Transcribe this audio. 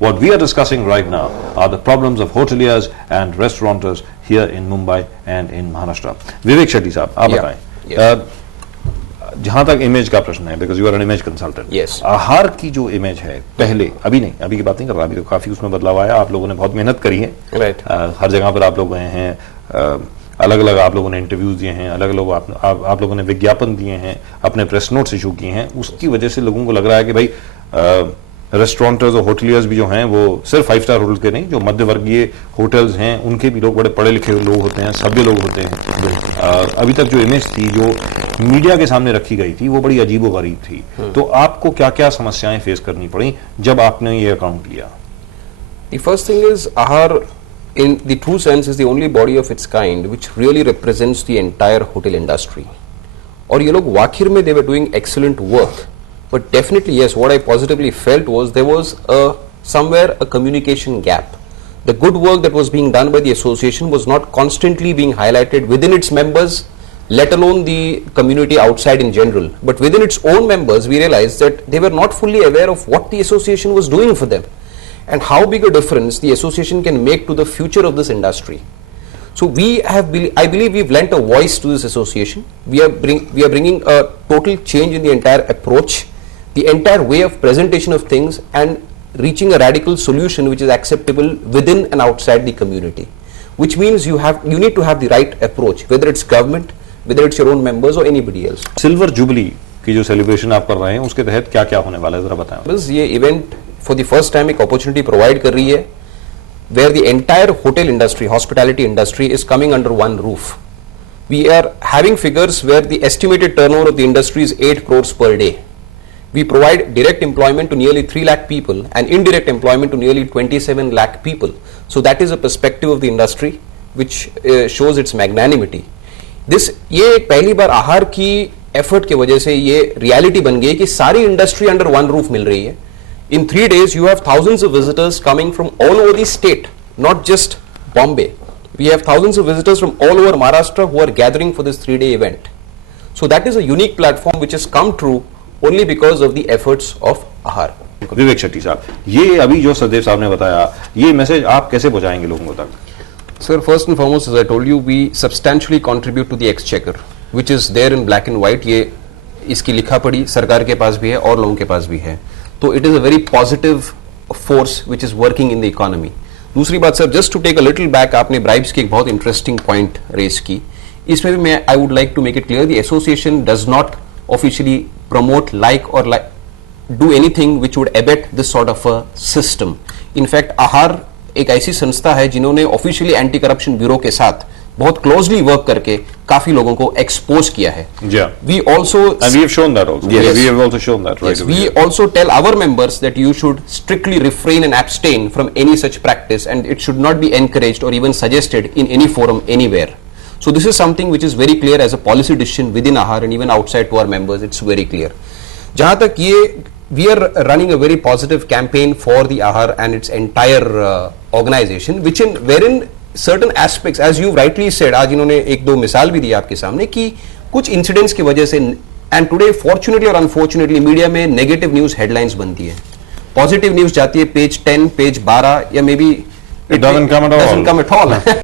What we are discussing right now are the problems of hoteliers and restaurateurs here in Mumbai and in Maharashtra. विवेक शेट्टी साहब, आप बताएं, जहां तक image का प्रश्न है, because you are an image consultant, आहार की जो इमेज है पहले, अभी नहीं, अभी की बात नहीं कर रहा, अभी तो काफी उसमें बदलाव आया, आप लोगों ने बहुत मेहनत करी है, हर जगह पर आप लोग गए हैं, अलग अलग आप लोगों ने इंटरव्यूज दिए हैं, अलग अलग आप लोगों ने विज्ञापन दिए हैं, अपने प्रेस नोट्स इशू किए हैं, उसकी वजह से लोगों को लग रहा है कि भाई रेस्टोरेंटर्स और होटलियर्स भी जो हैं वो सिर्फ 5 स्टार होटल्स के नहीं, जो मध्य वर्गीय होटल्स हैं उनके भी लोग बड़े पढ़े लिखे लोग होते हैं, सभ्य लोग होते हैं। अभी तक जो इमेज थी, जो मीडिया के सामने रखी गई थी, वो बड़ी अजीबोगरीब थी। तो आपको क्या क्या समस्याएं फेस करनी पड़ी जब आपने ये अकाउंट लिया? The first thing is, Ahar in the true sense is the only body of its kind which really represents the entire hotel industry. और ये लोग वाकई में they were doing excellent work. But definitely, yes, what I positively felt was there was somewhere a communication gap. The good work that was being done by the association was not constantly being highlighted within its members, let alone the community outside in general. But within its own members, we realized that they were not fully aware of what the association was doing for them and how big a difference the association can make to the future of this industry. So I believe we've lent a voice to this association. We are bringing a total change in the entire approach, the entire way of presentation of things, and reaching a radical solution which is acceptable within and outside the community. Which means you need to have the right approach, whether it's government, whether it's your own members or anybody else. Silver jubilee की जो celebration आप कर रहे हैं, उसके तहत क्या क्या होने वाला है, जरा बताएं। बस ये event for the first time एक अपॉर्चुनिटी प्रोवाइड कर रही है, where the entire hotel industry, hospitality industry is coming under one roof. We are having figures where the estimated turnover of the industry is 8 crores per day. We provide direct employment to nearly 3 lakh people and indirect employment to nearly 27 lakh people. So that is a perspective of the industry which shows its magnanimity. ये पहली बार आहार की effort की वजह से ये reality बन गई कि सारी इंडस्ट्री अंडर वन रूफ मिल रही है. In 3 days, you have thousands of visitors coming from all over the state, not just Bombay. We have thousands of visitors from all over Maharashtra who are gathering for this 3-day event. So that is a unique platform which has come true only because of the efforts of Ahar. विवेक शेट्टी साहब, ये अभी जो सचदेव साहब ने बताया, ये message आप कैसे पहुंचाएंगे लोगों तक? Sir, first and foremost, as I told you, we substantially contribute to the exchequer, which is there in black and white. ये इसकी लिखा पढ़ी सरकार के पास भी है और लोगों के पास भी है. तो it is a very positive force which is working in the economy. दूसरी बात sir, just to take a little back, आपने ब्राइब्स की एक बहुत इंटरेस्टिंग पॉइंट रेज की. इसमें भी मैं I would like to make it clear, the association does not officially promote like और do anything which would abet this sort of a system. In fact आहार एक ऐसी संस्था है जिन्होंने ऑफिशियली एंटी करप्शन ब्यूरो के साथ बहुत क्लोजली वर्क करके काफी लोगों को एक्सपोज किया है. We also and we have shown that also. Yes. We have also shown that. Right. Yes. We also tell our members that you should strictly refrain and abstain from any such practice, and it should not be encouraged or even suggested in any forum anywhere. So this is something which is very clear as a policy decision within Ahar and even outside to our members. It's very clear. जहाँ तक ये we are running a very positive campaign for the Ahar and its entire organization, wherein certain aspects, as you rightly said, आज इन्होंने एक दो मिसाल भी दी आपके सामने कि कुछ इंसिडेंट्स की वजह से, एंड टुडे फॉर्चुनेटली और अनफॉर्चुनेटली मीडिया में नेगेटिव न्यूज हेडलाइंस बनती है, पॉजिटिव न्यूज जाती है पेज 10, पेज 12, या may be it doesn't come at all.